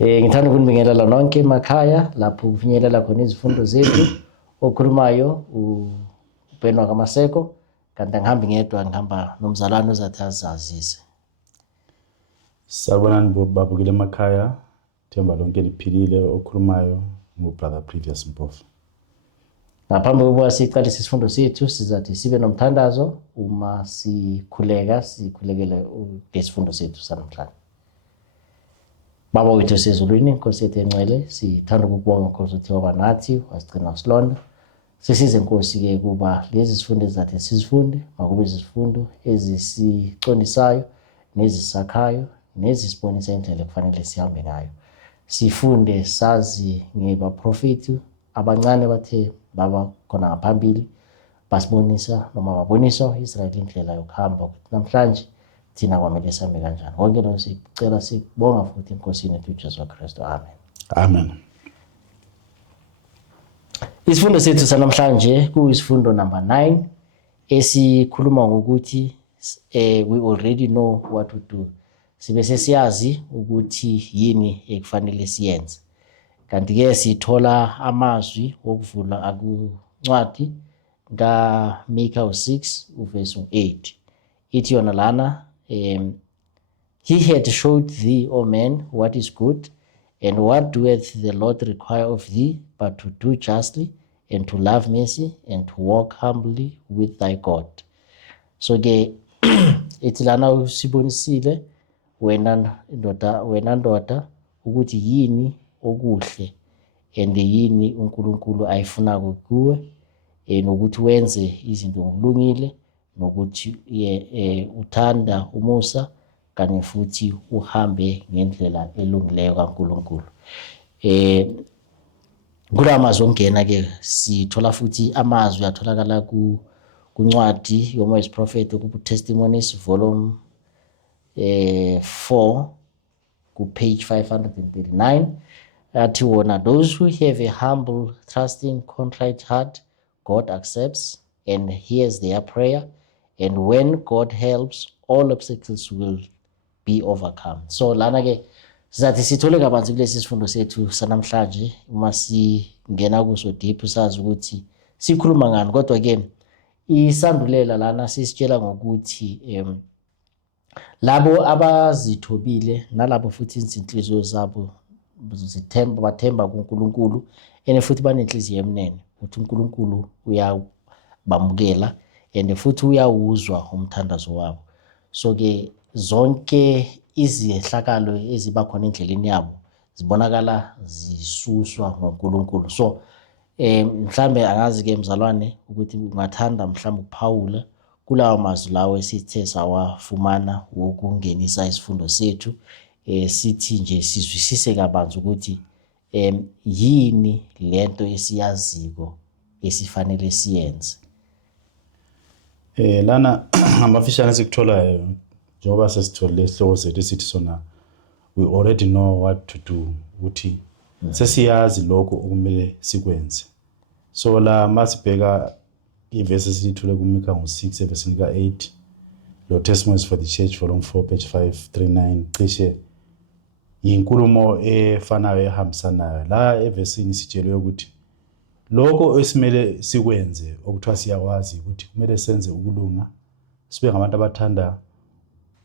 Ngithanda ukunibingelela nonke emakhaya lapho kufinyelela khona izifundo zethu. Okhulumayo uBenwa Kamaseko, kanti angihambi ngedwa, ngihamba nomzalwane ozathi azazise. Sawubona babukele emakhaya, themba lonke liphilile. Okhulumayo ngubrother Previous Mpofu. Ngaphambi kokuba siqalise isifundo sethu, sizathi sibe nomthandazo uma sikhulekele ngesifundo sethu sanamhlanje. Baba wethu sezulwini, Nkosi yethu engcwele, sithanda ukukubonga Nkosi uthi waba nathi, wasigcina usilonda. Sisize Nkosi-ke kuba lezi zifundo ezathi sizifunde, makube izifundo ezisiqondisayo, nezisakhayo, nezisibonisa indlela ekufanele sihambe ngayo. Sifunde sazi ngebaprofethi abancane bathe baba khona ngaphambili, basibonisa noma babonisa Israyeli indlela yokuhamba, ukuthi namhlanje thina kwamele sihambe kanjani. Konke lokho sicela sibonga futhi enkosini yethu uJesu Kristu. Amen. Amen. Isifundo sethu sanamhlanje kuyisifundo number 9 esikhuluma ngokuthi we already know what to do. Sibe sesiyazi ukuthi yini ekufanele siyenze. Kanti-ke sithola amazwi wokuvula akuncwadi kaMikha 6 uverse 8. Ithi yona lana, he had showed thee, O man, what is good, and what doeth the Lord require of thee, but to do justly, and to love mercy, and to walk humbly with thy God. So ke ithi lana usibonisile wena ndoda ukuthi yini okuhle and yini uNkulunkulu ayifuna kuwe, nokuthi wenze izinto ngokulungile, nokuthi uthanda umusa kanye futhi uhambe ngendlela elungileyo kaNkulunkulu. Kula mazwi ongena ke sithola futhi amazwi atholakala kuncwadi yoMoses prophet ku-Testimonies volume 4 ku-page 539. Athi wona, those who have a humble, trusting, contrite heart, God accepts and hears their prayer, and when God helps, all obstacles will be overcome. So lana ke sizathi sithole kabanzi kulesi sifundo sethu sanamhlanje, uma singena kuso deep sazi ukuthi sikhuluma ngani. Kodwa ke isandulela lana sisitshela ngokuthi labo abazithobile nalabo futhi izinhliziyo zabo bathemba kuNkulunkulu, ene futhi banenhliziyo emnene, ukuthi uNkulunkulu uyabamukela and futhi uyawuzwa umthandazo wabo. So ke zonke izehlakalo eziba khona endleleni yabo zibonakala zisuswa ngoNkulunkulu. So mhlambe angazi ke mzalwane ukuthi ungathanda mhlambe ukuphawula kulawo mazwi lawo esithe sawafumana wokungenisa isifundo sethu, sithi nje sizwisise kabanzi ukuthi yini lento esiyaziko esifanele siyenze. Lana amafishane sikutholayo njengoba sesitholile isihloko sethu esithi sona we already know what to do, ukuthi sesiyazi lokho okumele sikwenze. So la masibheka iverse esithule kuMikha 6 verse 8, lo Testimonies for the Church volume 4 page 539, cishe inkulumo efanayo ehambisanayo. La evesini sitshelwe ukuthi lokho esimele sikwenze okuthiwa siyawazi ukuthi kumele senze ukulunga, sibe ngabantu abathanda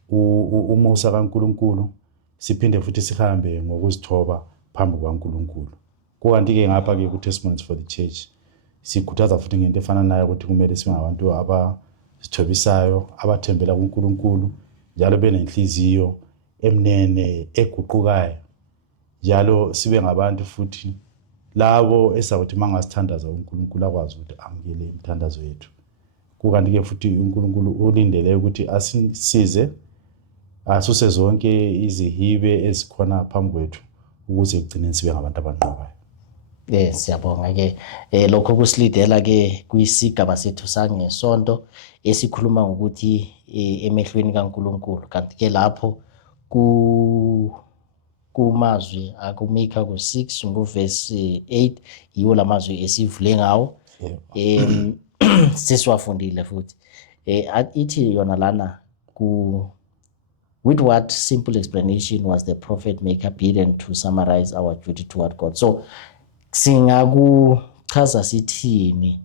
umusa kaNkulunkulu, siphinde futhi sihambe ngokuzithoba phambi kwaNkulunkulu. Kukanti ke ngapha ke ku-Testimonies for the Church sikhuthaza futhi ngento efana nayo ukuthi kumele sibe ngabantu abazithobisayo, abathembela kuNkulunkulu, njalo benenhliziyo emnene eguqukayo, njalo sibe ngabantu futhi labo esakuthi mangasithandaza uNkulunkulu akwazi ukuthi amukele imithandazo yethu. Kukanti ke futhi uNkulunkulu ulindele ukuthi asisize asuse zonke izihibe ezikhona phambi kwethu ukuze kugcine sibe ngabantu abanqobayo. Siyabonga ke lokho kusilidela ke kuyisigaba sethu sangesonto esikhuluma ngokuthi emehlweni kaNkulunkulu. Kanti ke lapho kumazwi akuMikha 6 ngoverse 8 yiwo lamazwi esivule ngawo, sesiwafundile futhi. Ithi yona lana with what simple explanation was the prophet maker bidden to summarize our duty toward God? So singakuchaza sithini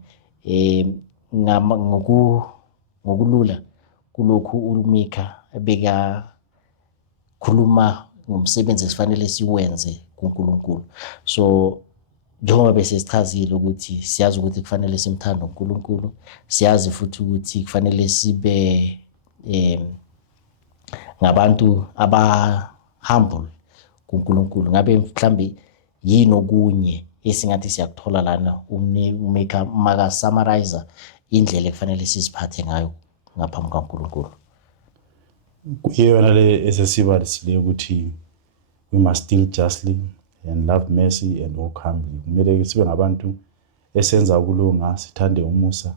ngokulula kulokhu uMika beka khuluma ngomsebenzi esifanele siwenze kuNkulunkulu. So njengoba bese sichazile ukuthi siyazi ukuthi kufanele simthande uNkulunkulu, siyazi futhi ukuthi kufanele sibe ngabantu humble kuNkulunkulu. Ngabe mhlambe yini okunye esingathi siyakuthola lana umeka maka summarize indlela ekufanele siziphathe ngayo ngaphambi kaNkulunkulu? Kuyona le esesibalisileyo ukuthi we must deal justly and love mercy and walk humbly. Kumele sibe ngabantu esenza ukulunga, sithande umusa,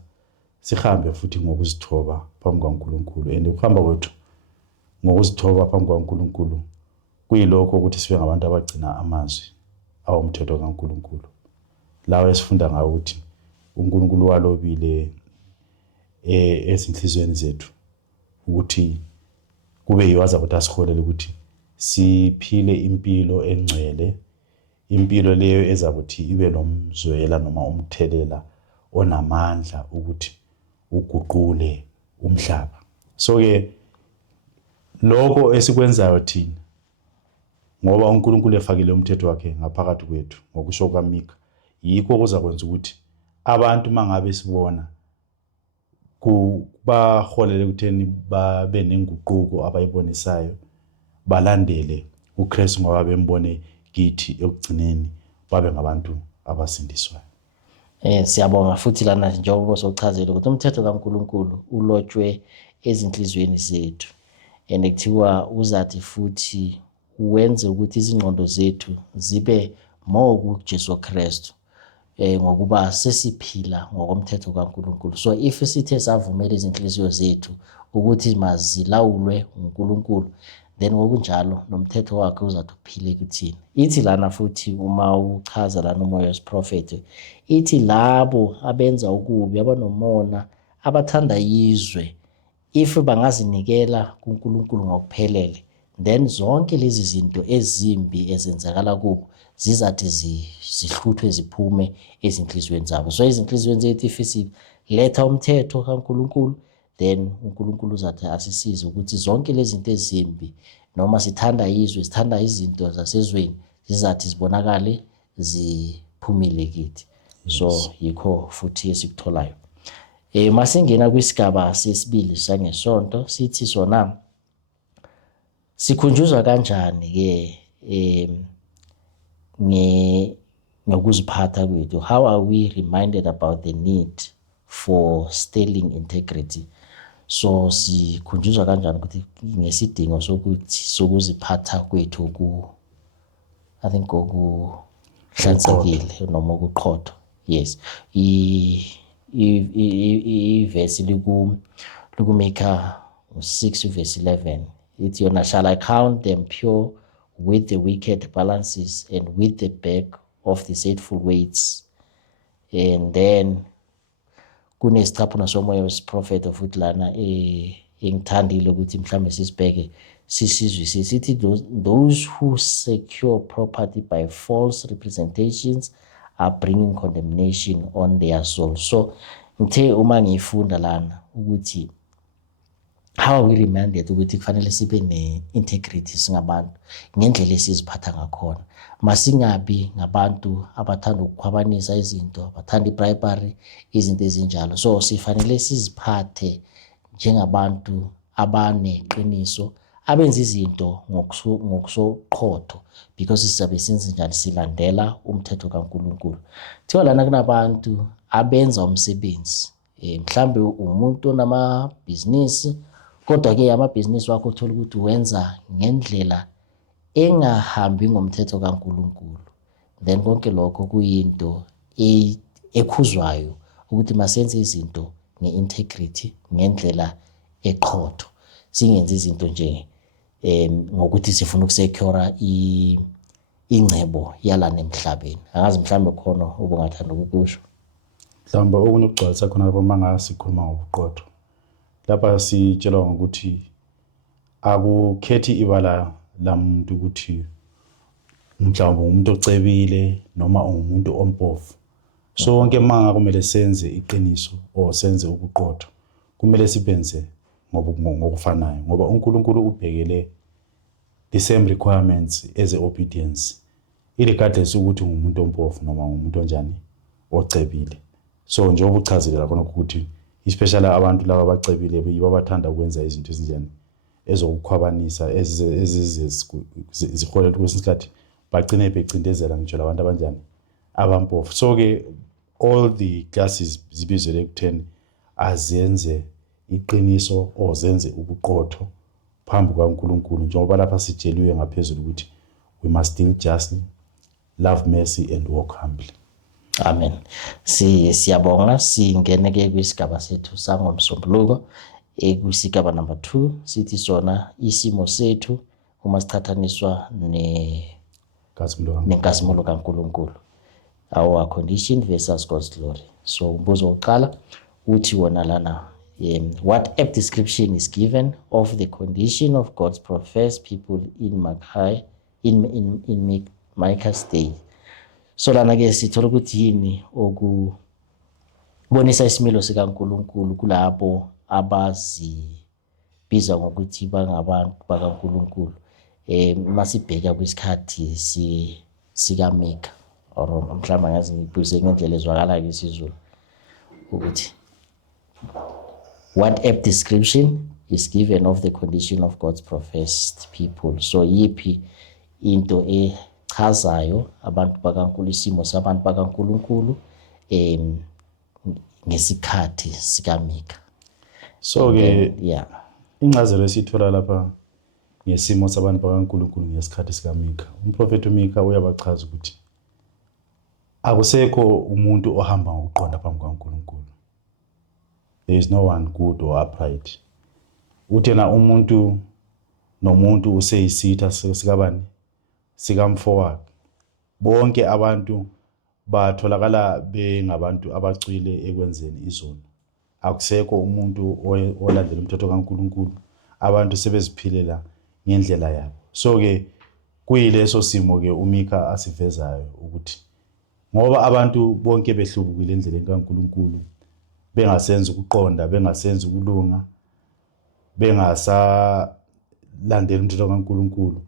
sihambe futhi ngokuzithoba phambi kaNkulunkulu. And ukuhamba kwethu ngokuzithoba phambi kaNkulunkulu kuyilokho ukuthi sibe ngabantu abagcina amazwi awumthetho kaNkulunkulu, lawo esifunda ngawo ukuthi uNkulunkulu walobile ezinhlizweni zethu ukuthi kube yiwaza ukuthi asiholele ukuthi siphile impilo engcwele, impilo leyo ezakuthi ibe nomzwela noma umthelela onamandla ukuthi uguqule umhlaba. So ke lokho esikwenzayo thina ngoba uNkulunkulu efakile umthetho wakhe ngaphakathi kwethu ngokusho kwaMika, yikho kuzakwenza ukuthi abantu mangabe sibona kubaholele ukutheni babe nenguquko abayibonisayo, balandele uKristu ngoba bembone kithi ekugcineni babe ngabantu abasindiswayo. Siyabonga futhi lana njengoba sochazile ukuthi umthetho kaNkulunkulu ulotshwe ezinhlizweni zethu, and kuthiwa uzathi futhi uwenze ukuthi izingqondo zethu zibe more kuJesu Kristu, ngokuba sesiphila ngokomthetho kaNkulunkulu. So if sithe savumela izinhliziyo zethu ukuthi mazilawulwe uNkulunkulu, then ngokunjalo nomthetho wakhe uzathi uphile kuthina. Ithi lana futhi uma uchaza lana umoya wesiprofethi, ithi labo abenza ukubi, abanomona, abathanda izwe, if bangazinikela kuNkulunkulu ngokuphelele, then zonke lezi zinto ezimbi ezenzakala kubo zizathi zihluthwe ziphume ezinhlizweni zabo. So ezinhlizweni zethu if siletha umthetho kaNkulunkulu, then uNkulunkulu uzathi asisize ukuthi zonke lezi zinto ezimbi noma sithanda izwe, sithanda izinto zasezweni, zizathi zibonakale ziphumile kithi. So yikho futhi esikutholayo. Masingena kwisigaba sesibili sangesonto, sithi sona sikhunjuzwa kanjani ke ngokuziphatha kwethu? How are we reminded about the need for sterling integrity? So sikhunjuzwa kanjani ukuthi ngesidingo sokuthi sokuziphatha kwethu I think okuhlanzekile noma okuqotho. Yes. Ivesi likumika 6 verse 11. It's yona, shall I count them pure with the wicked balances and with the bag of the deceitful weights? And then kunesicapho nasomoya wesiprofethi futhi lana engithandile ukuthi mhlambe sisibheke sisizwe sithi those who secure property by false representations are bringing condemnation on their soul. So ngithe uma ngifunda lana ukuthi how are we reminded ukuthi kufanele sibe ne-integrity singabantu ngendlela esiziphatha ngakhona, masingabi ngabantu abathanda ukukhwabanisa izinto, abathanda ibribery, izinto ezinjalo. So sifanele siziphathe njengabantu abaneqiniso, abenza izinto ngokusoqotho, because sizabe senze njani, silandela umthetho kaNkulunkulu. Thiwa lana kunabantu abenza umsebenzi, mhlambe umuntu onamabhizinisi, kodwa-ke amabhizinisi wakho uthola ukuthi wenza ngendlela engahambi ngomthetho kaNkulunkulu, then konke lokho kuyinto ekhuzwayo ukuthi masenze izinto nge-integrity, ngendlela eqotho, singenzi izinto nje ngokuthi sifuna ukusecure ingcebo yalana emhlabeni. Angazi mhlambe khona ubungathanda ukukusho. Mhlawumbe okunokugcwalisa khona lapho mangasikhuluma ngobuqotho, lapha sitshelwa ukuthi akukhethi ibala lamuntu ukuthi mhlawumbe umuntu ocebile noma ungumuntu ompofu. Sonke manga kumele senze iqiniso o senze ubuqotho kumele sibenze ngokufanayo ngoba uNkulunkulu ubhekele the same requirements as obedience irregardless ukuthi ngumuntu ompofu noma ngumuntu onjani ocebile. So njengoba uchazile lapho ukuthi especially abantu laba abacebile yibo abathanda ukwenza izinto ezinjani ezokukhwabanisa eziholela kwesinye isikhathi bagcine becindezela ngitsho labantu abanjani abampofu. So ke all the classes zibizwe ekutheni azenze iqiniso ozenze ubuqotho phambi kwaNkulunkulu njengoba lapha sitsheliwe ngaphezulu ukuthi we must deal justly, love mercy and walk humbly. Amen. Siyabonga singene ke kwisigaba sethu sangomsombuluko kusigaba number 2 sithi sona isimo sethu uma sithathaniswa nenkazimulo kaNkulunkulu. Our condition versus God's glory. So umbuzo wokuqala uthi wona lana what apt description is given of the condition of God's professed people in Micah's day. So lana ke sithola ukuthi yini okubonisa isimilo sikaNkulunkulu kulabo abazibiza ngokuthi bangabantu bakaNkulunkulu. Masibheka kwisikhathi sikaMika or mhlawumbe ngazi ngibuze ngendlela ezwakala ke isiZulu ukuthi what apt description is given of the condition of God's professed people. So yipi into echazayo abantu bakaNkulunkulu isimo sabantu bakaNkulunkulu ngesikhathi sikaMika. So ke incazelo esithola lapha ngesimo sabantu bakaNkulunkulu ngesikhathi sikaMika. Umprofeti uMika uyabachaza ukuthi akusekho umuntu ohamba ngokuqonda phambi kwaNkulunkulu. There is no one good or upright. Uthena umuntu nomuntu useyisitha sikabani sikamfowabo. Bonke abantu batholakala bengabantu abacwile ekwenzeni izono. Akusekho umuntu olandela umthetho kaNkulunkulu. Abantu sebeziphilela ngendlela yabo. So ke kuyileso simo ke uMika asivezayo ukuthi ngoba abantu bonke behlubukile endleleni kaNkulunkulu bengasenza ukuqonda bengasenza ukulunga bengasalandela umthetho kaNkulunkulu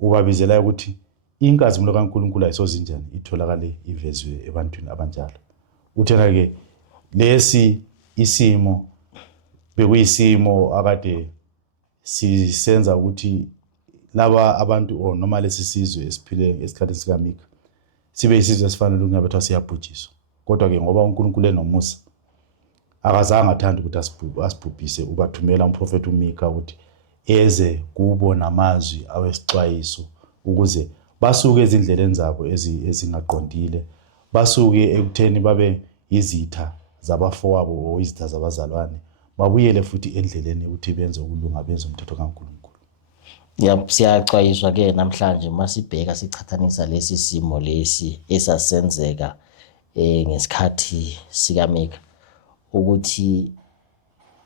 ubabizela ukuthi inkazimulo kaNkulunkulu ayisozinjani itholakale ivezwe ebantwini abanjalo. Uthena ke lesi isimo bekuyisimo akade sisenza ukuthi laba abantu noma lesi sizwe esiphile esikhathini sikaMika sibe isizwe esifanele ukungabe siyabhujiswa. Kodwa ke ngoba uNkulunkulu enomusa akazange athanda ukuthi asibhubhise ubathumela umprofeti uMika ukuthi eze kubo namazwi awesixwayiso ukuze basuke ezindleleni zabo ezingaqondile basuke ekutheni babe izitha zabafowabo o izitha zabazalwane babuyele futhi endleleni ukuthi benze ukulunga benze umthetho kaNkulunkulu. Siyaxwayiswa ke namhlanje masibheka sichathanisa lesi simo lesi esasenzeka ngesikhathi sikaMika ukuthi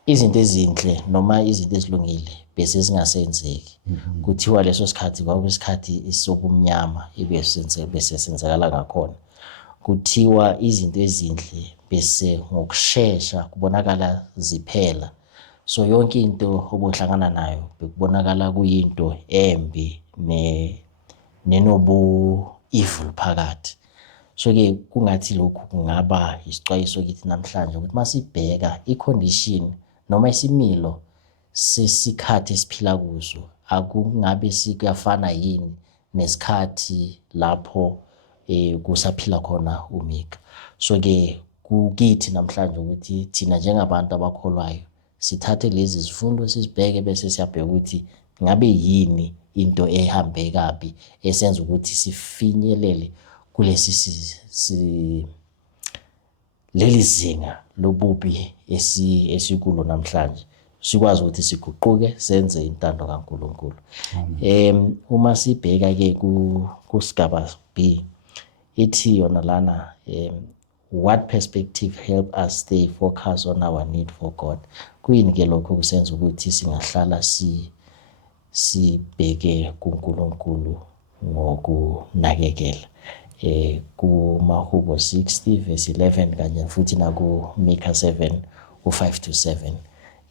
izinto ezinhle noma izinto ezilungile bese zingasenzeki. Kuthiwa leso sikhathi kwakuyisikhathi isokumnyama bese senzakala ngakhona. Kuthiwa izinto ezinhle bese ngokusheshsha kubonakala ziphela. So yonke into obohlangana nayo bekubonakala kuyinto embi nenobu evil phakathi. So ke kungathi lokhu kungaba isixwayiso kithi namhlanje ukuthi masibheka icondition noma isimilo sesikhathi esiphila kuso akungabe sikuyafana yini nesikhathi lapho kusaphila khona uMika. So ke kukithi namhlanje ukuthi thina njengabantu abakholwayo sithathe lezi zifundo sizibheke bese siyabheka ukuthi ngabe yini into ehambe kabi esenza ukuthi sifinyelele kulesi leli zinga lobubi esikulo namhlanje sikwazi ukuthi siguquke senze intando kaNkulunkulu. Uma sibheka ke kusigaba B ithi yona lana what perspective help us stay focused on our need for God. Kuyini ke lokho kusenza ukuthi singahlala sibheke kuNkulunkulu ngokunakekela. KuMahubo 60 verse 11 kanye futhi nakuMikha 7 u5-7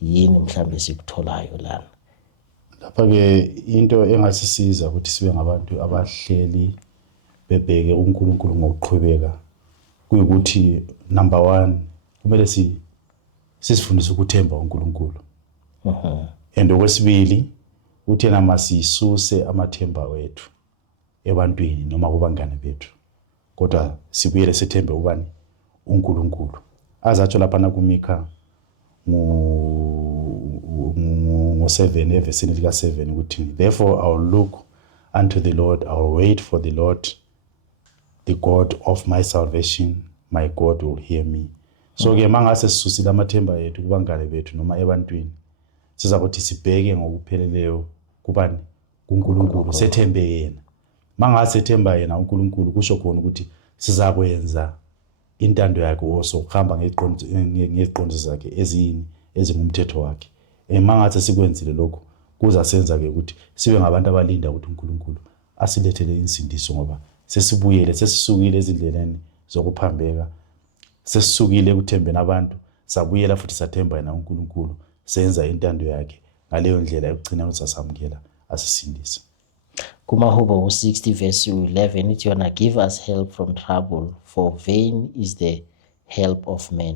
yini mhlambe sikutholayo lana? Lapha-ke into engasisiza ukuthi sibe ngabantu abahleli bebheke uNkulunkulu ngokuqhubeka kuyukuthi number 1 kumele sisifundise ukuthemba uNkulunkulu. And okwesibili uthi yena masisuse amathemba wethu ebantwini noma kubangane bethu, kodwa sibuyele sithembe ubani? uNkulunkulu. Azatsho lapha na kuMikha ngo-7 evesini lika-7 ukuthi therefore I will look unto the Lord, I will wait for the Lord, the God of my salvation, my God will hear me. So-ke mangase sisusile amathemba ethu kubangane bethu noma ebantwini, siza kuthi sibheke ngokupheleleyo kubani? kuNkulunkulu, sethembe yena. Mangase themba yena uNkulunkulu kusho khona ukuthi sizakwenza intando yakhe also ukuhamba ngeziqondiso zakhe ezingumthetho wakhe. Mangathi sikwenzile lokho kuza senza ke ukuthi sibe ngabantu abalinda ukuthi uNkulunkulu asilethele insindiso, ngoba sesibuyele, sesisukile ezindleleni zokuphambeka, sesisukile ekuthembeni abantu, sabuyela futhi sathemba yena uNkulunkulu, senza intando yakhe. Ngaleyo ndlela ekugcina uzasamukela asisindise. KuMahubo 60 verse 11 ithi yona give us help from trouble, for vain is the help of men.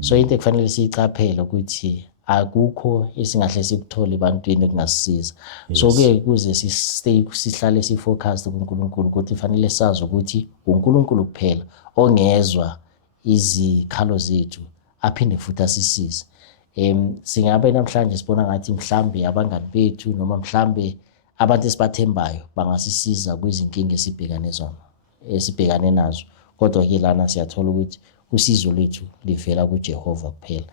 So into ekufanele siyicaphele ukuthi akukho esingahle sikuthole ebantwini kungasisiza. So-ke kuze sihlale sifocused kuNkulunkulu ukuthi fanele sazi ukuthi uNkulunkulu kuphela ongezwa izikhalo zethu aphinde futhi asisize. Singabe namhlanje sibona ngathi mhlambe abangani bethu noma mhlambe abantu esibathembayo bangasisiza kwizinkinga esibhekane nazo, kodwa-ke lana siyathola ukuthi usizo lwethu livela kuJehova kuphela.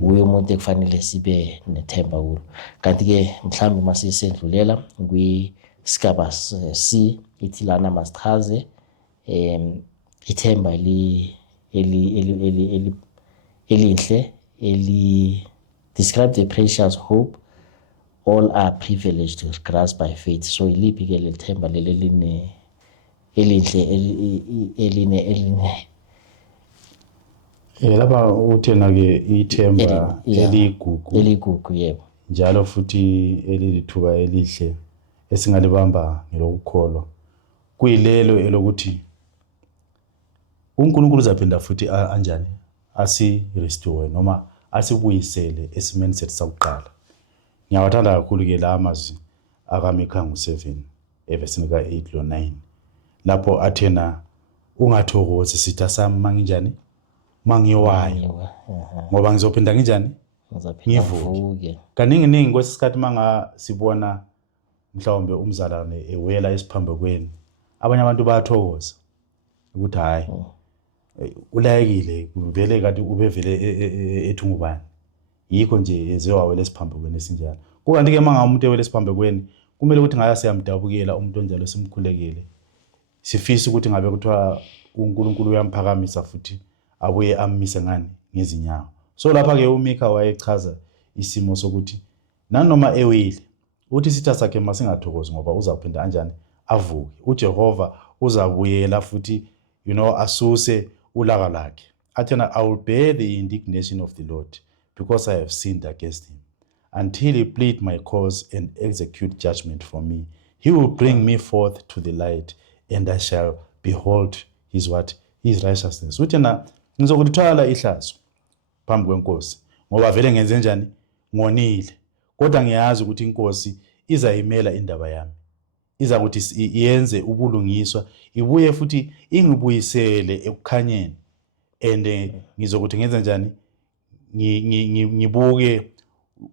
Uye umuntu ekufanele sibe nethemba kulo. Kanti-ke mhlambe masisendlulela kwisigaba C ithi lana masichaze ithemba elihle describe the precious hope all are privileged to grasp by faith. So iliphi-ke lethemba elihle lapha uthena-ke ithemba eligugu, yebo, njalo futhi elilithuba elihle esingalibamba ngelokukholwa, kuyilelo elokuthi uNkulunkulu uzaphinda futhi anjani asi-restore noma asibuyisele esimeni sethu sakuqala. Ngiyawathanda kakhulu-ke la amazwi akaMikha 7 evesini ka-8 lo-9 lapho athena ungathokozi sitha sami manginjani, mangiwayo, ngoba ngizophinda nginjani, ngivuke. Kaningi kwesisikhathi mangasibona mhlawumbe umzalwane ewela esiphambekweni, abanye abantu bayathokoza ukuthi hayi ulayekile, vele kade ubevele ethungubani, yikho nje ezewawela esiphambekweni esinjalo. Kukanti-ke manga umuntu ewela esiphambekweni kumele ukuthi ngaya siyamdabukela umuntu onjalo, simkhulekele, sifise ukuthi ngabe kuthiwa uNkulunkulu uyamphakamisa futhi abuye amise ngani, ngezinyawo. So lapha-ke uMikha wayechaza isimo sokuthi nanoma ewile uthi sitha sakhe masingathokozi ngoba uzaphinda anjani, avuke. uJehova uzabuyela futhi asuse ulaka lakhe. Athena I will bear the indignation of the Lord because I have sinned against him, until he plead my cause and execute judgment for me. He will bring me forth to the light, and I shall behold his what? His righteousness. Uthena ngizokuthwala ihlazo phambi kwenkosi ngoba vele ngenze njani, ngonile, kodwa ngiyazi ukuthi inkosi izayimela indaba yami, iza kuthi iyenze ubulungiswa, ibuye futhi ingibuyisele ekukhanyeni, and ngizokuthi ngenze njani, ngibuke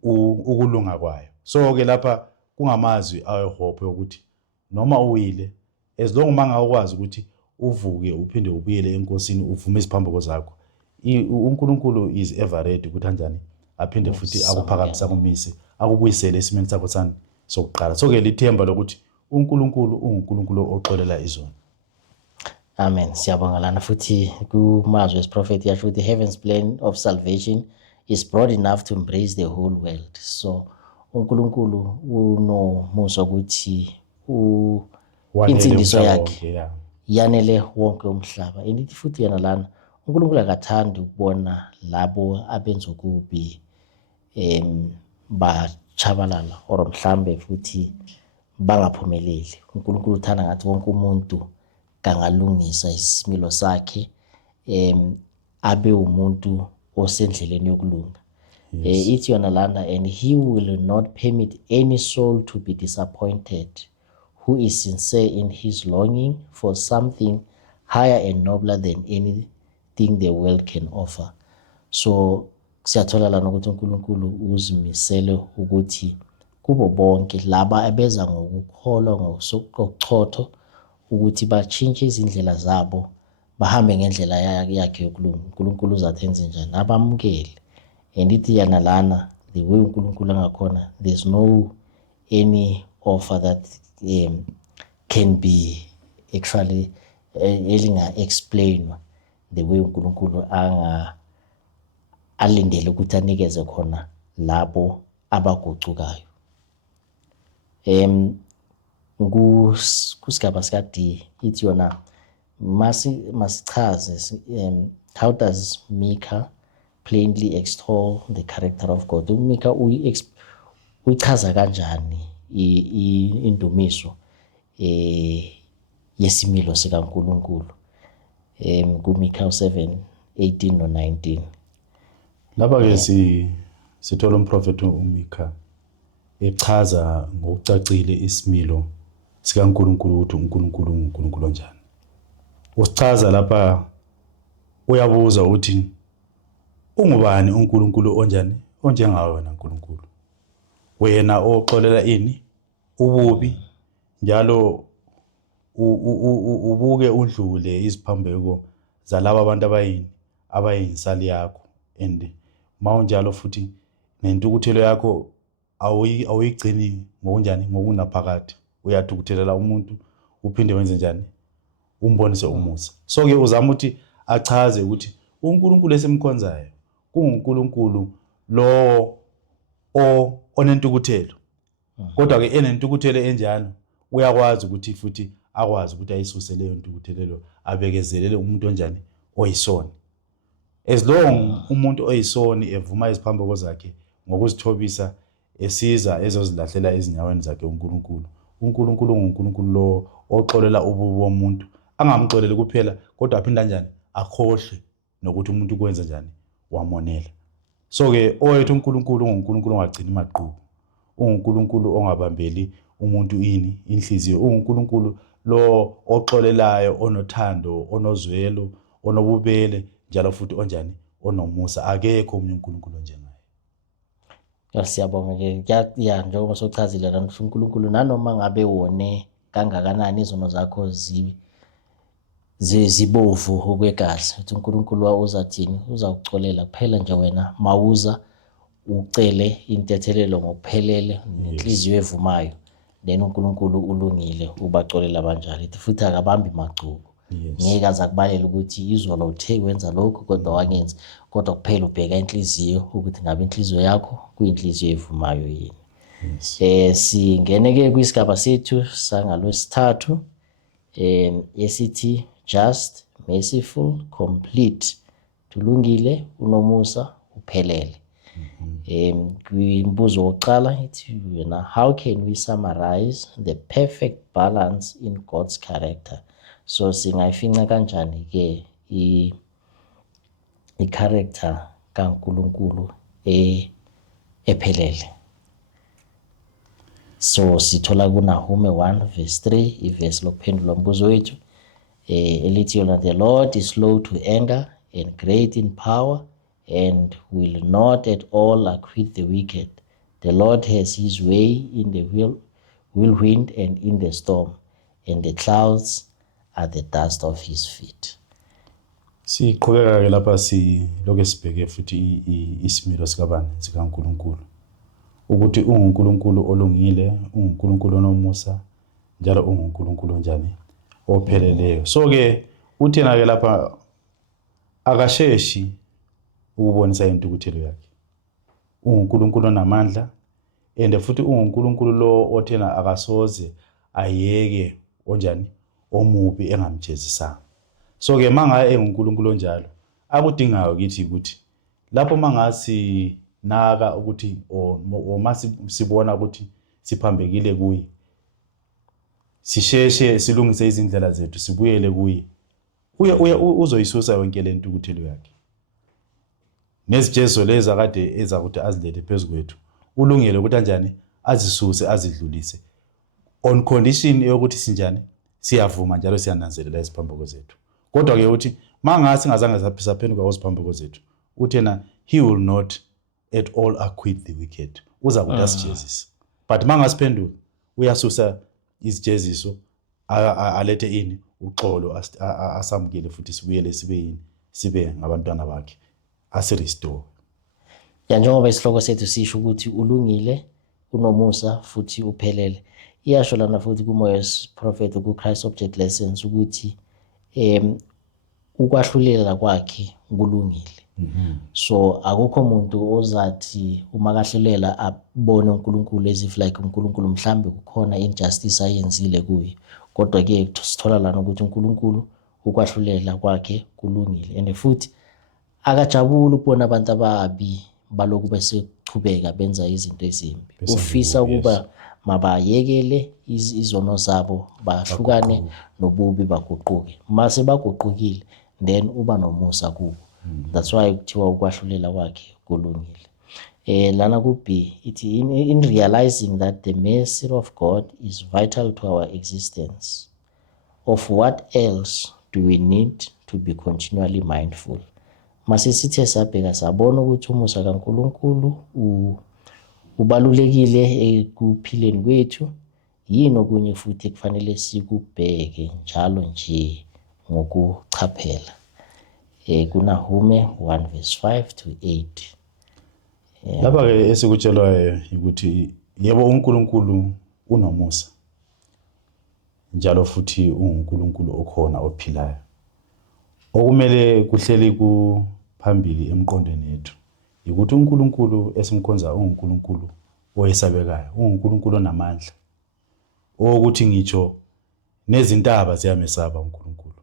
ukulunga kwayo. So-ke lapha kungamazwi awehope ukuthi noma uwile, as long manga ukwazi ukuthi uvuke uphinde ubuyele enkosini, uvume iziphambeko zakho, uNkulunkulu is ever ready ukuthi anjani, aphinde futhi akuphakamise, akumise, akubuyisele esimeni sakho sani sokuqala. So-ke lithemba lokuthi uNkulunkulu unguNkulunkulu oxolela izona. Amen. Siyabonga lana futhi kumazwi esiprofeti yasho ukuthi heaven's plan of salvation is broad enough to embrace the whole world. So uNkulunkulu unomusa ukuthi Wanele insindiso umhlaba yakhe wonke, yeah. yanele wonke umhlaba. And futhi yena lana uNkulunkulu akathandi ukubona labo abenza okubi bachabalala or mhlambe futhi bangaphumeleli. uNkulunkulu uthanda ngathi wonke umuntu kangalungisa isimilo sakhe abe umuntu osendleleni yokulunga. Ithi yona lana, and he will not permit any soul to be disappointed who is sincere in his longing for something higher and nobler than anything the world can offer. So siyathola lana ukuthi uNkulunkulu uzimisele ukuthi kubo bonke laba abeza ngokukholwa ngokusokuchotho ukuthi batshintshe izindlela zabo bahambe ngendlela yakhe yokulunga. uNkulunkulu uzathenza njani? Abamukele. And ithi yana lana, the way uNkulunkulu angakhona, there's no any offer that can be actually elinga-explainwa the way uNkulunkulu alindele ukuthi anikeze khona labo abagucukayo. Kusigaba sika-D ithi yona masichaze how does Micah plainly extol the character of God. uMicah uyichaza kanjani indumiso yesimilo sikaNkulunkulu kuMicah 7:18 no-19. Lapha ke sithola umprofeti uMicah echaza ngokucacile isimilo sikaNkulunkulu ukuthi uNkulunkulu unguNkulunkulu onjani. Usichaza lapha, uyabuza ukuthi ungubani uNkulunkulu onjani, onjengawe wena uNkulunkulu, wena oxolela ini ububi njalo ubuke udlule iziphambeko zalabo abantu abayinsali yakho, and mawunjalo futhi nentukuthelo yakho awuyigcini ngokunjani, ngokunaphakade. Uyathukuthelela umuntu uphinde wenze njani, umbonise umusa. So ke uzama ukuthi achaze ukuthi uNkulunkulu esimkhonzayo kunguNkulunkulu lo onentukuthelo, kodwa ke enentukuthelo enjalo uyakwazi ukuthi futhi akwazi ukuthi ayisuse leyo ntukuthelo, abekezelele umuntu onjani, oyisoni. As long umuntu oyisoni evuma iziphambeko zakhe ngokuzithobisa, esiza ezozilahlela ezinyaweni zakhe uNkulunkulu unguNkulunkulu lo oxolela ububi bomuntu, angamxoleli kuphela kodwa aphinda njani, akhohle nokuthi umuntu kwenza njani, wamonela. So ke owethu uNkulunkulu unguNkulunkulu ongagcini maqubu, unguNkulunkulu ongabambeli umuntu inhliziyo, unguNkulunkulu lo oxolelayo, onothando, onozwelo, onobubele njalo futhi onjani, onomusa. Akekho omunye uNkulunkulu onjengaye. Siyabonga ke njengoba sochazile lana ukuthi uNkulunkulu nanoma ngabe wone kangakanani izono zakho zibovu okwegazi, ukuthi uNkulunkulu uzathini, uzawucolela kuphela nje wena mawuza ucele intethelelo ngokuphelele nenhliziyo evumayo, then uNkulunkulu ulungile ubacolela abanjalo. Ithi futhi akabambi macubu. Ngeke aze akubalele ukuthi izolo uthe wenza lokho kodwa wangenza, kodwa kuphela ubheka inhliziyo ukuthi ngabe inhliziyo yakho kuyinhliziyo evumayo yini. Singene ke kwisigaba sethu sangalwesithathu esithi just, merciful, complete, tulungile, unomusa, uphelele. Kwimbuzo wokuqala ithi yona, how can we summarize the perfect balance in God's character? So singayifinca kanjani ke i-character kaNkulunkulu ephelele? So sithola kuNahume 1:3 ivesi lokuphendula umbuzo wethu elithi yona, the Lord is slow to anger and great in power and will not at all acquit the wicked. The Lord has his way in the whirlwind and in the storm, and the clouds are the dust of his feet. Siqhubeka ke lapha siloke sibheke futhi isimilo sikabani, sikaNkulunkulu, ukuthi unguNkulunkulu olungile, unguNkulunkulu onomusa njalo unguNkulunkulu onjani, opheleleyo. So ke uthena ke lapha akasheshi ukubonisa intukuthelo yakhe. UNkulunkulu onamandla, and futhi unguNkulunkulu lo othena akasoze ayeke onjani omubi engamjezisanga. So ke manga enguNkulunkulu onjalo akudingayo kithi ukuthi lapho mangasi naka ukuthi o masibona ukuthi siphambekile kuye sisheshe silungise izindlela zethu sibuyele kuye uzoyisusa yonke lento ukuthelo yakhe nezijezo lezi akade eza ukuthi azilethe phezukwethu ulungile ukuthi kanjani azisuse azidlulise on condition yokuthi sinjani siyavuma njalo siyananzelela iziphambeko zethu. Kodwa ke uthi mangasi ngazange saphenduka kweziphambeko zethu uthena he will not at all acquit the wicked. Uza kuthi asijezisa. But mangasiphenduka uyasusa izijeziso alethe ini uxolo asamukele futhi sibuyele sibe ngabantwana bakhe asirestore. Ya njengoba isihloko sethu sisho ukuthi ulungile unomusa futhi uphelele. Iyasho lana futhi kuMoses prophet ku-Christ Object Lessons ukuthi ukwahlulela kwakhe kulungile. So akukho umuntu ozathi uma kahlelela abone uNkulunkulu as if like uNkulunkulu mhlambe kukhona injustice ayenzile kuye. Kodwa ke sithola lana ukuthi uNkulunkulu ukwahlulela kwakhe kulungile and futhi akajabuli ukubona abantu ababi baloku bese chubeka benza izinto ezimbi. Ufisa ukuba mabayekele izono zabo bahlukane nobubi baguquke. Mase baguqukile then uba nomusa kubo. That's why kuthiwa ukwahlulela kwakhe kulungile. Lana ku B ithi in realizing that the mercy of God is vital to our existence, of what else do we need to be continually mindful? Mase sithe sabheka sabona ukuthi umusa kaNkulunkulu ubalulekile ekuphileni kwethu, yini okunye futhi kufanele sikubheke njalo nje ngokuchaphela. KuNahume 1:5-8. Lapha ke esikutshelwayo ukuthi yebo uNkulunkulu unomusa njalo futhi uNkulunkulu okhona ophilayo okumele kuhleli kuphambili emqondweni yethu ukuthi uNkulunkulu esimkhonza uNkulunkulu oyesabekayo, uNkulunkulu onamandla ukuthi ngitsho nezintaba ziyamesaba uNkulunkulu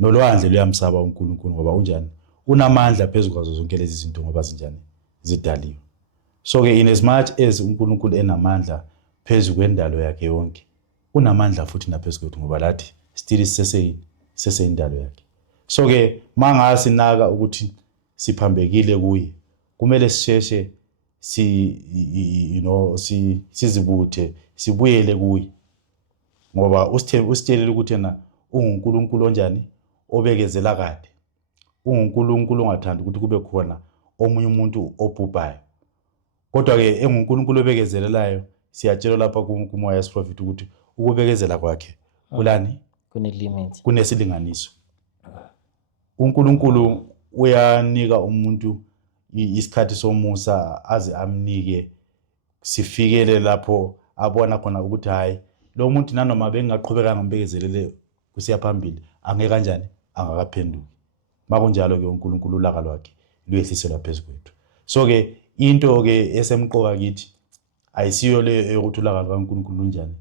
nolwandle luyamsaba uNkulunkulu ngoba unjani unamandla phezulu kwazo zonke lezi zinto ngoba zinjani zidaliwe. So ke in as much as uNkulunkulu enamandla phezulu kwendalo yakhe yonke unamandla futhi naphezulu kwethu ngoba lathi still seseyindalo yakhe. So ke mangasi naka ukuthi siphambekile kuye kumele sisheshe sizibuthe sibuyele kuye ngoba usitshelile ukuthi yena uNkulunkulu onjani obekezela kade, uNkulunkulu ongathanda ukuthi kube khona omunye umuntu obhubhayo. Kodwa ke enguNkulunkulu obekezelelayo siyatshelwa lapha kuMoses prophet ukuthi ukubekezela kwakhe kulani kunelimit, kunesilinganiso. uNkulunkulu uyanika umuntu isikhathi somusa aze amnike sifikele lapho abona khona ukuthi hayi lo muntu nanoma bengaqhubeka ngembekezelele kusiya phambili angeke kanjani angakaphenduki. Makunjalo ke uNkulunkulu ulaka lwakhe luyehliselwa phezukwethu. So ke into ke esemqoka kithi ayisiyo le ukuthi ulaka lwaNkulunkulu lunjani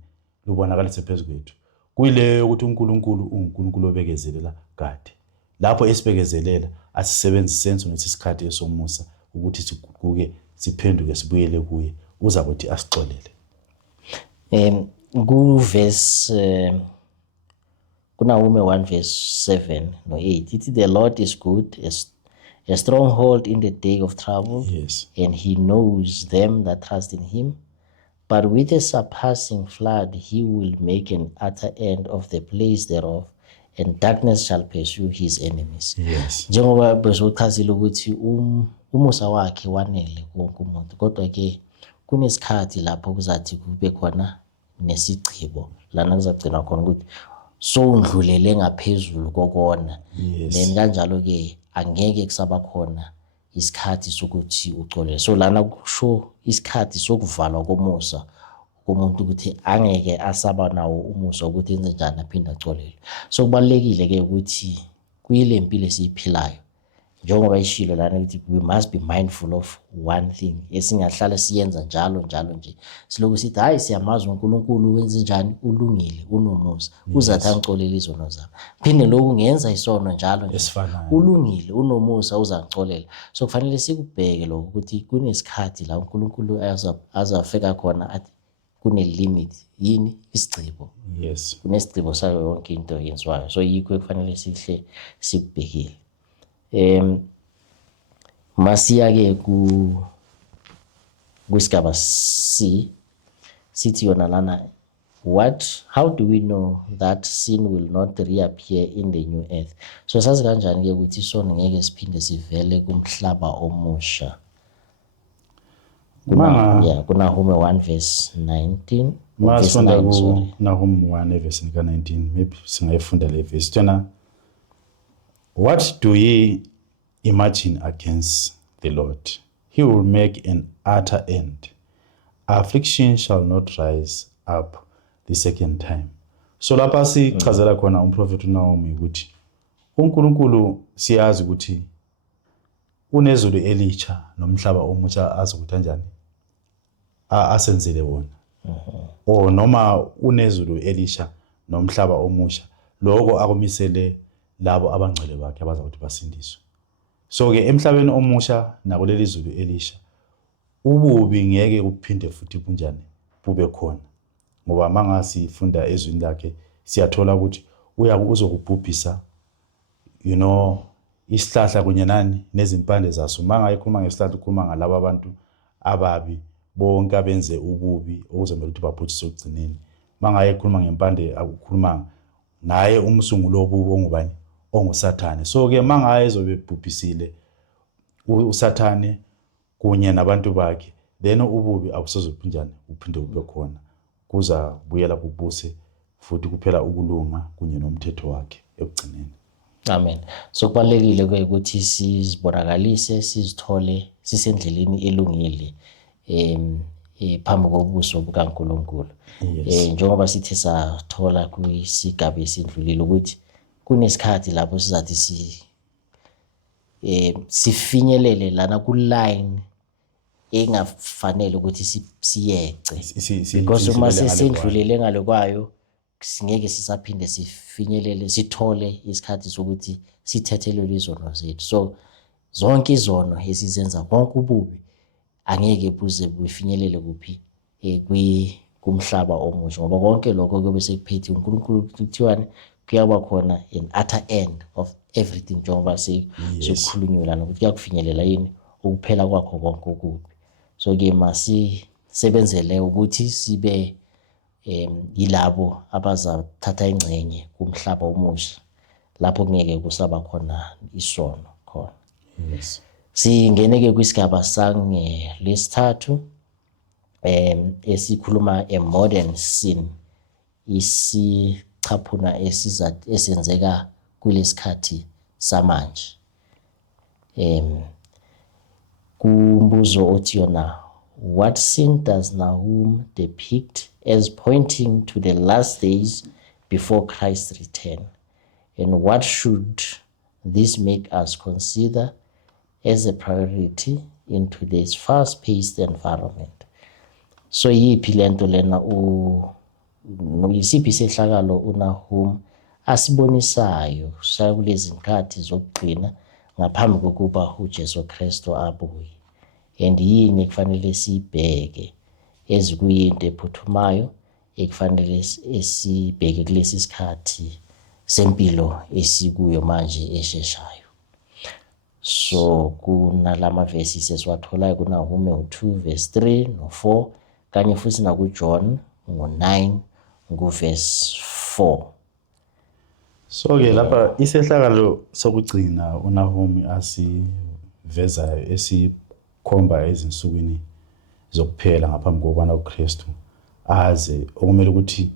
lubonakalise phezukwethu. Kuyile ukuthi uNkulunkulu obekezelela kade. Lapho esibekezelela asisebenzise ngesikhathi esomusa ukuthi siguquke siphenduke sibuyele kuye uza kuthi asixolele. Verse kuNahume 1:7-8 ithi the Lord is good, a stronghold in the day of trouble. Yes. And he knows them that trust in him. But with a surpassing flood he will make an utter end of the place thereof, and darkness shall pursue his enemies. Yes. Njengoba bezochazile ukuthi umusa wakhe wanele wonke umuntu, kodwa ke kunesikhathi lapho kuzathi kube khona nesigcibo lana kuzagcina khona ukuthi sowundlulele ngaphezulu kokona. Yes. Then kanjalo ke angeke kusaba khona isikhathi sokuthi uxolele. So lana kusho isikhathi sokuvalwa komusa komuntu ukuthi angeke asaba nawo umusa ukuthi enze njani aphinde axolele. So kubalekile ke ukuthi kuyile impilo esiyiphilayo njengoba ishilo lana ukuthi we must be mindful of one thing esingahlala siyenza njalo nje siloku sithi hayi siyamazi uNkulunkulu wenza njani ulungile unomusa uzathi angicolele izono zami phinde lokhu ngenza isono njalo nje ulungile unomusa uzangicolela so kufanele sikubheke lokho ukuthi kunesikhathi la uNkulunkulu azafika khona athi kune limit yini isigcibo yes kunesigcibo sayo yonke into eyenziwayo so yikho kufanele sihle sikubhekile masiya-ke kwisigaba C sithi yona lana how do we know that sin will not reappear in the new earth so sazi kanjani-ke ukuthi isono ngeke siphinde sivele kumhlaba omusha kuNahume 1 verse 19 masifunda kuNahume 1 verse 19 maybe singayifunda le verse tena what do ye imagine against the Lord? He will make an utter end. Affliction shall not rise up the second time. So lapha sichazela khona umprofeti uNahume ukuthi uNkulunkulu siyazi ukuthi unezulu elitsha nomhlaba omutsha azokuthi kanjani asenzele wona. O noma unezulu elisha nomhlaba omusha lokho akumisele labo abangcwele bakhe abazakuthi basindiswe. So ke emhlabeni omusha nakuleli zulu elisha ububi ngeke kuphinde futhi kunjani bube khona ngoba mangasifunda ezwini lakhe siyathola ukuthi uzokubhubhisa isihlahla kunye nani nezimpande zaso mangayikhuluma ngesihlahla ukhuluma ngalabo abantu ababi bonke abenze ububi okuzomela ukuthi babhujiswe ekugcineni mangayikhuluma ngempande akukhuluma naye umsungulo wobubi ongubani onguSathane so ke mangaye ezobebhubhisile uSathane kunye nabantu bakhe then ububi abusozophindana uphinde ube khona kuza buyela kubuse futhi kuphela ukulunga kunye nomthetho wakhe ekugcineni amen so kubalekile ukuthi sizibonakalise sizithole sisendleleni elungile phambi kobuso bukaNkulunkulu njengoba sithe sathola kwisigaba esindlulile ukuthi kunesikhathi lapho sizathi sifinyelele lana ku line engafanele ukuthi siyece because uma sesendlulele ngale kwayo singeke sisaphinde sifinyelele sithole isikhathi sokuthi sithethelwe izono zethu so zonke izono esizenza konke ububi angeke buze bufinyelele kuphi kumhlaba omusha ngoba konke lokho kuyobe sekuphethe uNkulunkulu kuthiwani kuyaba khona an utter end of everything njengoba sekukhulunywa lana ukuthi kuyakufinyelela yini ukuphela kwakho konke okubi so ke masisebenzele ukuthi sibe yilabo abazathatha ingcenye kumhlaba omusha lapho kungeke kusaba khona isono khona yes singene-ke kwisigaba lesithathu esikhuluma a modern sin isichaphuna esenzeka kulesikhathi samanje kumbuzo othi yona what sin does Nahum depict as pointing to the last days before Christ's return and what should this make us consider as a priority in today's fast-paced environment so yiphi lento lena yisiphi sehlakalo uNahum asibonisayo sakulezi nkhathi zokugcina ngaphambi kokuba uJesu Kristu abuye and yini kufanele sibheke ezikuyinto ephuthumayo ekufanele esibheke kulesi sikhathi sempilo esikuyo manje esheshayo so kunalama verses esiwatholayo kuNahume 2 verse 3 no 4 kanye futhi nakuJohn ngo9 verse 4 so ke lapha isehlakalo sokugcina uNahume asivezayo esikhomba ezinsukwini zokuphela ngaphambi kokubana uKristu aze okumele ukuthi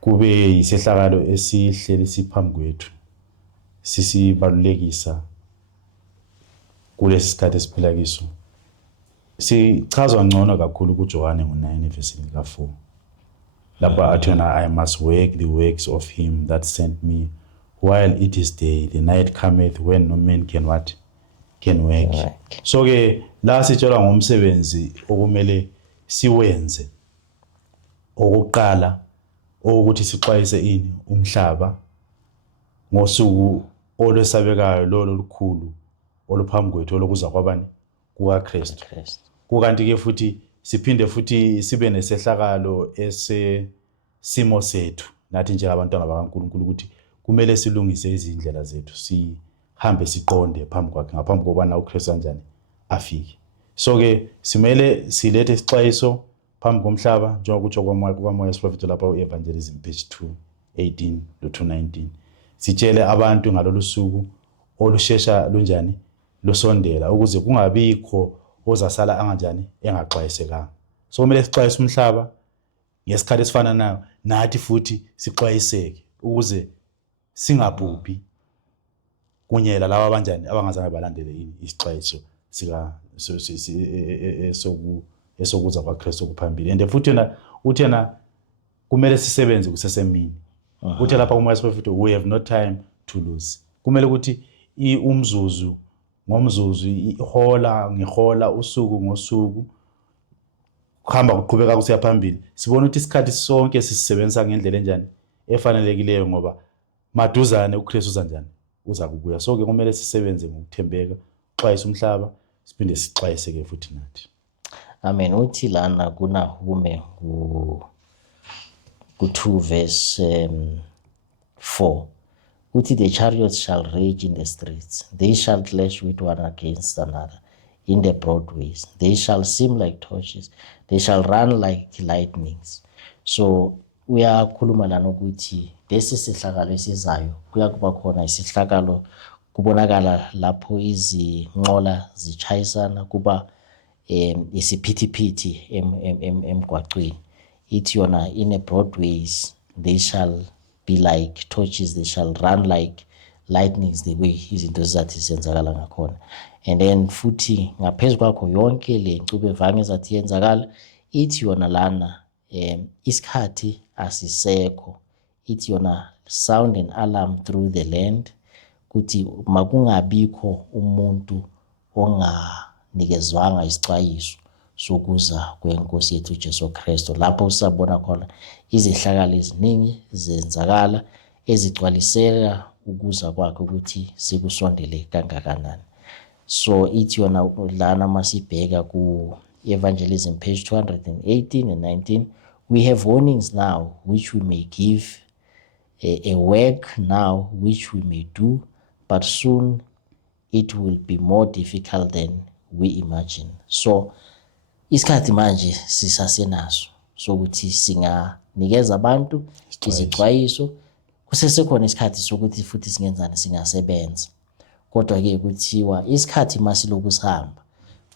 kube yisehlakalo esihleli siphambi kwethu sisibalulekisa kulesi sikhathi esiphila kiso sichazwa ngcono kakhulu kuJohane ngo9 verse 4 lapha athona I must work the works of him that sent me while it is day the night cometh when no man can what can work. So ke la sitshelwa ngomsebenzi okumele siwenze okuqala ukuthi sixwayise ini umhlaba ngosuku olwesabekayo lolo lukhulu oluphambi kwethu olokuza kwabani kukaKristu. Kukanti ke futhi siphinde futhi sibe nesehlakalo simo sethu nathi njengabantwana bakaNkulunkulu ukuthi kumele silungise izindlela zethu sihambe siqonde phambi kwakhe ngaphambi kokubana uKristu kanjani afike. So ke simele silethe isixwayiso phambi komhlaba njengoba kutsho kwamoya siprofethi lapha u-Evangelism page 2:18 to 2:19. Sitshele abantu ngalolu suku olushesha lunjani losondela ukuze kungabikho ozasala anganjani engaxwayisekanga. So kumele sixwayise umhlaba ngesikhathi esifana nayo nathi futhi sixwayiseke ukuze singabhubhi kunye laba abanjani abangazange balandele isixwayiso sika esokuza kwaKristu okuphambili. And futhi uthena kumele sisebenze kusesemini. Uthe lapha kumoya siprofethi we have no time to lose. Kumele ukuthi umzuzu ngomzuzu ihola ngehola usuku ngosuku kuhamba kuqhubeka kusiya phambili. Sibona ukuthi isikhathi sonke sisebenzisa ngendlela enjani efanelekileyo ngoba maduzane uKristu uzanjani uza kubuya. So ke kumele sisebenze ngokuthembeka xwayisa umhlaba siphinde sixwayiseke futhi nathi. Amen. Uthi lana kuNahume ku-2 verse 4. Uthi the chariots shall rage in the streets, they shall clash with one against another in the broad ways. They shall seem like torches, they shall run like lightnings. So uyakhuluma lana ukuthi lesi sihlakalo esizayo kuyakuba khona isihlakalo kubonakala lapho izinqola zichayisana kuba isiphithiphithi emgwaqweni. Ithi yona in a broad ways they shall be like torches, they shall run like lightnings, the way izinto zizathi zenzakala ngakhona. And then futhi ngaphezu kwakho yonke le ncube evanga ezathi yenzakala ithi yona lana isikhathi asisekho. Ithi yona sound an alarm through the land kuthi makungabikho umuntu onganikezwanga isixwayiso sokuza kwenkosi yethu Jesu Kristu. Lapho sisabona khona izihlakalo eziningi zenzakala ezigcwalisela ukuza kwakhe ukuthi sikusondele kangakanani. So ithi yona lana masibheka ku Evangelism page 218 and 19, we have warnings now which we may give, a work now which we may do, but soon it will be more difficult than we imagine. So isikhathi manje sisasenaso sokuthi singanikeza abantu izixwayiso, kusesekhona isikhathi sokuthi futhi singenzani singasebenza. Kodwa ke kuthiwa isikhathi masiloku sihamba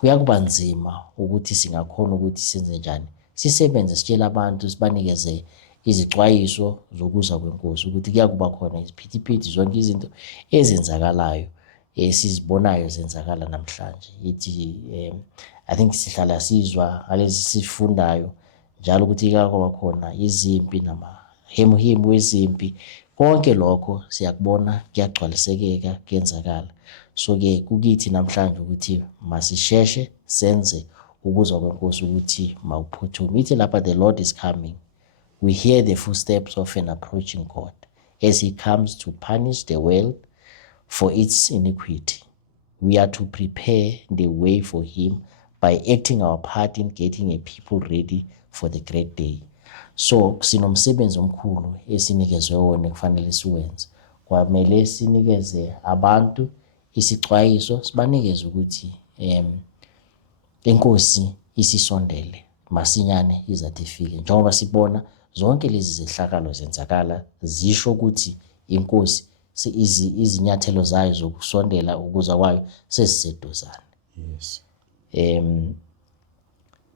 kuyakuba nzima ukuthi singakhona ukuthi senze njani, sisebenze sitshela abantu sibanikeze izixwayiso zokuza kwenkosi ukuthi kuyakuba khona iziphithiphithi zonke izinto ezenzakalayo esizibonayo zenzakala namhlanje. Ithi I think sihlala sizwa alezi sifundayo njalo ukuthi kuyakuba khona izimpi namahemuhemu wezimpi, konke lokho siyakubona kuyagcwalisekeka kuyenzakala. So ke kukithi namhlanje ukuthi masisheshe senze ukuza kwenkosi ukuthi mawuphuthume. Ithi lapha the Lord is coming, we hear the footsteps of an approaching God as he comes to punish the world for its iniquity. We are to prepare the way for him by acting our part in getting a people ready for the great day. So sinomsebenzi omkhulu esinikezwe wona kufanele siwenze. Kwamele sinikeze abantu isixwayiso, sibanikeze ukuthi inkosi isisondele masinyane izathi ifike. Njengoba sibona zonke lezi zehlakalo zenzakala zisho ukuthi inkosi izinyathelo zayo zokusondela ukuza kwayo sesiseduzane. Yes.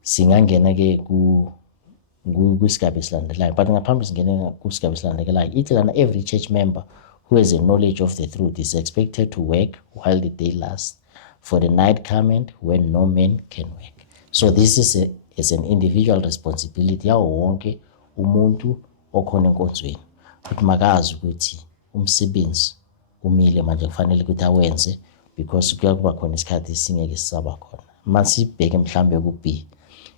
Singangena ke kusigaba esilandelayo, but ngaphambi singene kusigaba esilandelayo ithi lana every church member who has a knowledge of the truth is expected to work while the day lasts, for the night cometh when no man can work. So this is an individual responsibility yawo wonke umuntu okhona enkonzweni ukuthi makazi ukuthi umsebenzi umile manje kufanele ukuthi awenze because kuyakuba khona isikhathi singeke sisaba khona. Masibheke mhlambe ku B,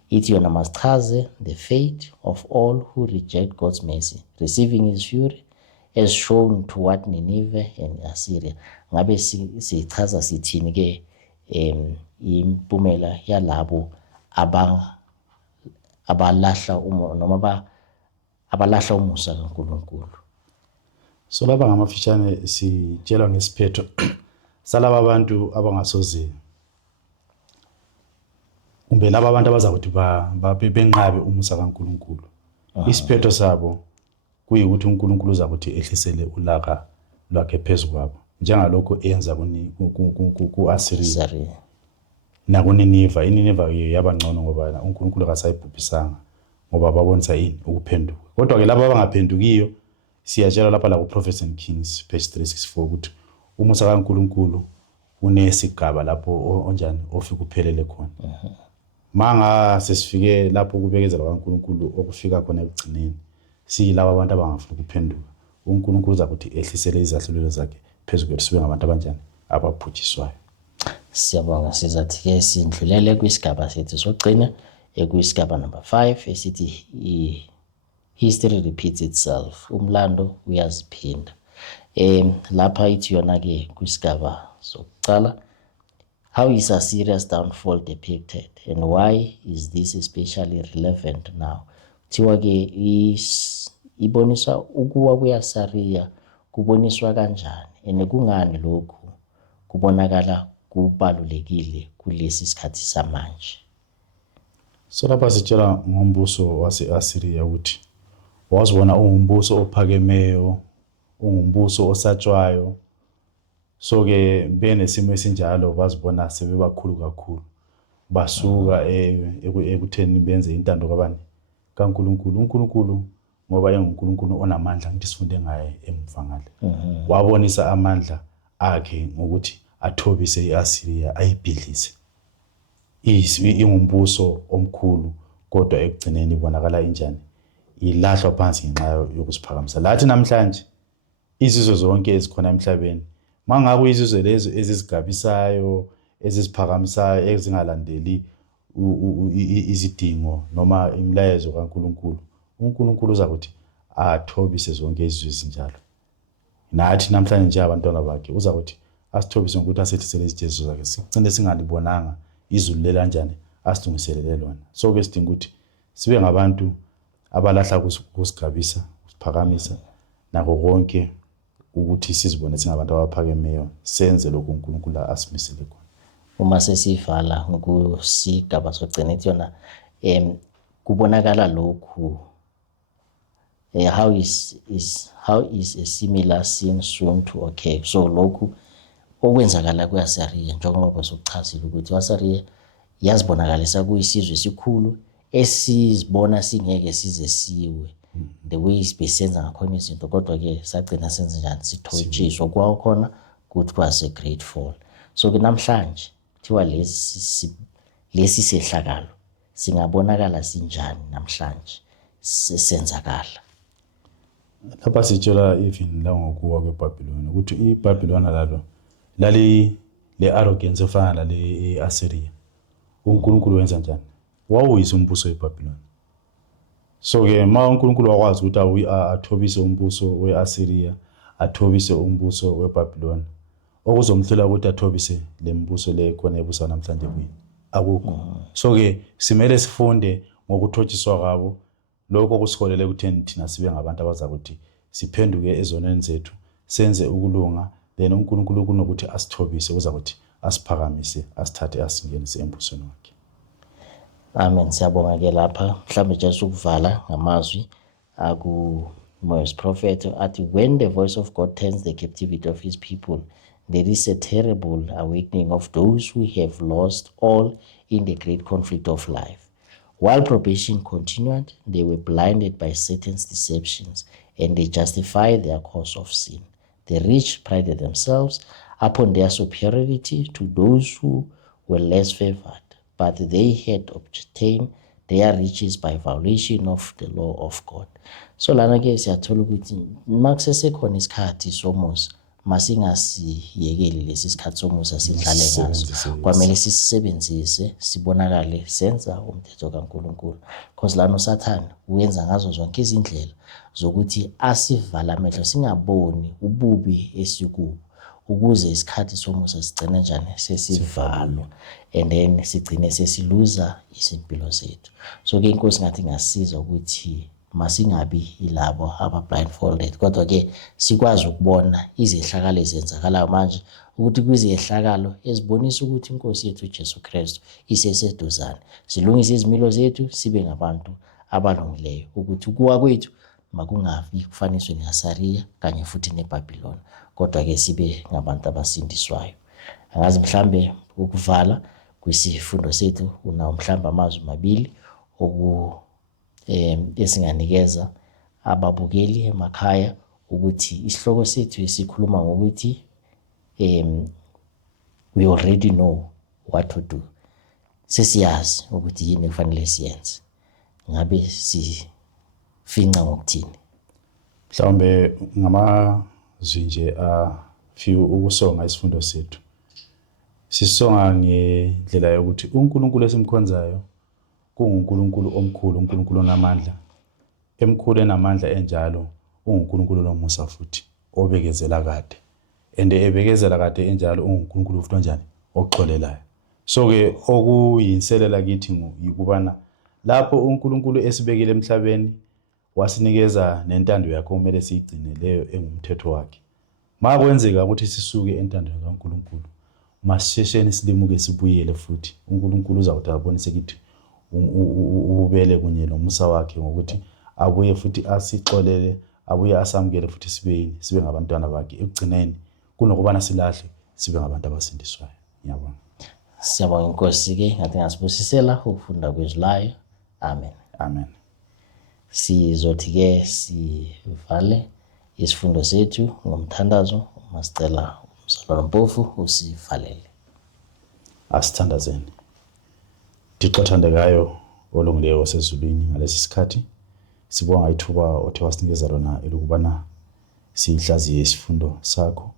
ithi yona masichaze the fate of all who reject God's mercy, receiving his fury as shown toward Nineveh and Assyria. Ngabe sichaza sithini ke impumela yalabo abalahla noma abalahla umusa kaNkulunkulu. So laba ngamafishane sitshelwa ngesiphetho salaba abantu abangasoze kumbe laba abantu abazakuthi benqabe umusa kaNkulunkulu. Isiphetho sabo kuyikuthi uNkulunkulu uzakuthi ehlisele ulaka lwakhe phezukwabo njengalokho enza ku-Asiriya nakuNineve. iNineve yabangcono ngoba uNkulunkulu akasayibhubhisanga ngoba babonisa ini ukuphenduka. Kodwa ke laba abangaphendukiyo siyatshela lapha la ku-Prophets and Kings page 364 ukuthi umusa kaNkulunkulu unesigaba lapho onjani ofika uphelele khona. Manga sesifike lapho kubekezela kaNkulunkulu okufika khona ekugcineni siyilabo abantu abangafuna ukuphenduka, uNkulunkulu uzakuthi ehlisele izahlulelo zakhe phezukwethu sibe ngabantu abanjani abaphuthiswayo. Siyabonga. Sizathi ke sindlulele kwisigaba sethu sokugcina ekuyisigaba number 5 esithi history repeats itself, umlando uyaziphinda. Lapha ithi yona ke kwisigaba sokuqala, how is Assyria's downfall depicted and why is this especially relevant now? Kuthiwa ke iboniswa ukuwa kwe-Assyria kuboniswa kanjani and kungani lokhu kubonakala kubalulekile kulesi sikhathi samanje. So lapha sitshela ngombuso wase-Assyria ukuthi wazibona ungumbuso ophakemeyo, ungumbuso osatshwayo. So ke benesimo esinjalo bazibona sebebakhulu kakhulu, basuka ekutheni benze intando kabani kaNkulunkulu. uNkulunkulu ngoba yenguNkulunkulu onamandla, ngithi sifunde ngaye emva ngale. Wabonisa amandla akhe ngokuthi athobise i-Assyria ayibhidlise. Ingumbuso omkhulu kodwa ekugcineni ibonakala injani ilahlwa phansi ngenxa yokusiphakamisa. Lathi namhlanje izizwe zonke ezikhona emhlabeni mangabe izizwe lezo ezizigabisayo, ezisiphakamisayo, ezingalandeli izidingo noma imilayezo kaNkulunkulu, uNkulunkulu uzakuthi athobise zonke izizwe ezinjalo. Nathi namhlanje nje abantwana bakhe uzakuthi asithobise ngokuthi asehlisele izijeziso zakhe sigcine singalibonanga izulu lelanjani asilungiselele lona. So ke sidinga ukuthi sibe ngabantu abalahla kusigabisa, usiphakamisa nakho konke ukuthi sizibone singabantu abaphakemeyo, senze lokho uNkulunkulu asimisele khona. Uma sesivala ngokusigaba sokugcina ithi yona kubonakala lokhu how is a similar scene soon to occur. So lokhu okwenzakala kwe-Assyria njengoba sokuchazile ukuthi i-Assyria yazibonakalisa kuyisizwe esikhulu esizibona singeke size siwe the way besenza ngakhona izinto, kodwa ke sagcina senze njani, sithotshiswa kwakhona ukuthi kwase great fall. So ke namhlanje kuthiwa lesi sehlakalo singabonakala sinjani namhlanje senzakala. Lapha sitshela even la ngokuwa kweBhabhiloni ukuthi iBhabhiloni lalo lali le arrogance efana nale eAssyria. uNkulunkulu wenza njani? Wawuyisa umbuso weBhabhiloni. So ke ma uNkulunkulu wakwazi ukuthi athobise umbuso weAssyria, athobise umbuso weBhabhiloni, okuzomhlola ukuthi athobise lembuso le khona ebusa namhlanje kwini akukho. So ke simele sifunde ngokuthotshiswa kwabo, lokho kusiholele ukutheni thina sibe ngabantu abazakuthi siphenduke ezonweni zethu, senze ukulunga, then uNkulunkulu kunokuthi asithobise uzakuthi asiphakamise, asithathe asingenise embusweni wakhe. Amen. Siyabonga ke lapha mhlambe nje ukuvala ngamazwi Moses prophet athi, when the voice of God turns the captivity of his people, there is a terrible awakening of those who have lost all in the great conflict of life. While probation continued, they were blinded by Satan's deceptions and they justified their course of sin. The rich prided themselves upon their superiority to those who were less favored, but they had obtained their riches by violation of the law of God. So lana ke siyathola ukuthi makusesekhona isikhathi somusa masingasiyekeli lesi sikhathi somusa sidlale ngaso, Sisebenzise, kwamele sisebenzise sibonakale senza umthetho kaNkulunkulu, because lana uSathane uyenza ngazo zonke izindlela zokuthi asivala amehlo singaboni ububi esikubo, ukuze isikhathi somusa sigcine njani sesivalwa, and then sigcine sesiluza izimpilo zethu. So ke inkosi ngathi ngasiza ukuthi masingabi yilabo aba-blindfolded, kodwa-ke sikwazi ukubona izehlakalo ezenzakalayo manje, ukuthi kwizehlakalo ezibonisa ukuthi inkosi yethu uJesu Kristu iseseduzane. Silungise izimilo zethu, sibe ngabantu abalungileyo, ukuthi ukuwa kwethu makungabi kufaniswe neAsariya kanye futhi neBhabhiloni, kodwa-ke sibe ngabantu abasindiswayo. Angazi mhlambe ukuvala kwisifundo sethu unawo mhlambe amazwi mabili esinganikeza ababukeli emakhaya, ukuthi isihloko sethu esikhuluma ngokuthi we already know what to do. Sesiyazi ukuthi yini kufanele siyenze. Ngabe sifinca ngokuthini? Mhlawumbe ngamazwi nje few ukusonga isifundo sethu. Sisonga ngendlela yokuthi uNkulunkulu esimkhonzayo kunguNkulunkulu omkhulu, uNkulunkulu onamandla. Emkhulu enamandla enjalo unguNkulunkulu lomusa futhi obekezela kade. And ebekezela kade enjalo unguNkulunkulu futhi onjani oxolelayo. So ke okuyinselela kithi yikubana lapho uNkulunkulu esibekile emhlabeni wasinikeza nentando yakhe kumele siyigcine leyo engumthetho wakhe. Makwenzeka ukuthi sisuke entandweni kaNkulunkulu, masishesheni silimuke sibuyele futhi. uNkulunkulu uzawuthi abonise kithi ububele kunye nomusa wakhe ngokuthi abuye futhi asixolele, abuye asamukele futhi sibe ngabantwana bakhe. Ekugcineni kunokubana silahle sibe ngabantu abasindiswayo. Ngiyabonga. Siyabonga inkosi-ke, ngathi ngasibusisela ukufunda kwezwi layo. Amen. Amen. Sizothi-ke sivale isifundo sethu ngomthandazo. Masicela umzalwane Mpofu usivalele. Asithandazeni. Thixo othandekayo olungileyo osezulwini, ngalesi sikhathi sibonga ithuba othe wasinikeza lona elokubana sihlaziye isifundo sakho.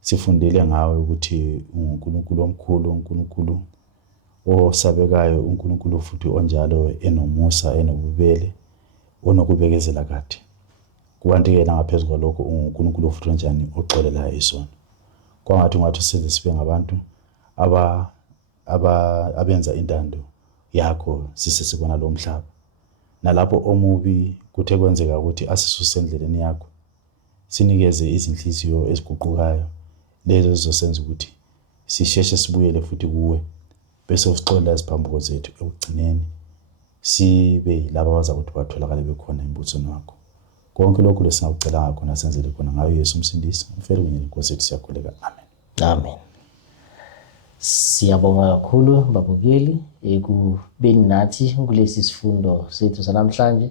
Sifundile ngawe ukuthi uNkulunkulu omkhulu, uNkulunkulu osabekayo, uNkulunkulu futhi onjalo enomusa, enobubele, onokubekezela kade. Kukanti-ke ngaphezu kwalokho uNkulunkulu futhi onjani oxolelayo isono. Kwangathi size sibe ngabantu abenza intando yakho sisesibona lo mhlaba. Nalapho omubi kuthe kwenzeka ukuthi asisuse endleleni yakho, sinikeze izinhliziyo eziguqukayo lezo zizosenza ukuthi sisheshe sibuyele futhi kuwe, bese usixolela iziphambuko zethu. Ekugcineni sibe laba abaza ukuthi batholakale bekhona embusweni wakho. Konke lokhu lesingakucela ngakho nasenzele khona ngayo Yesu umsindisi, umfele kunye nenkosi yethu siyakhuleka. Amen. Amen. Siyabonga kakhulu babukeli ekubeni nathi kulesi sifundo sethu sanamhlanje.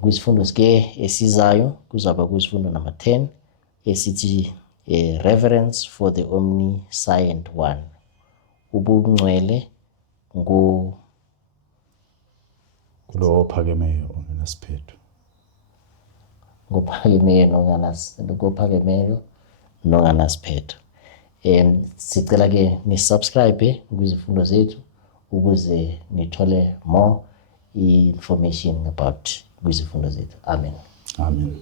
Kwisifundo sike esizayo kuzaba kwisifundo number 10 esithi reverence for the omniscient one. Ubungcwele kulo ophakemeyo ongenasiphetho. Ngophakemeyo nonganasiphetho. Sicela ke ni-subscribe kwizifundo zethu ukuze nithole more information about kwizifundo zethu. Amen. Amen.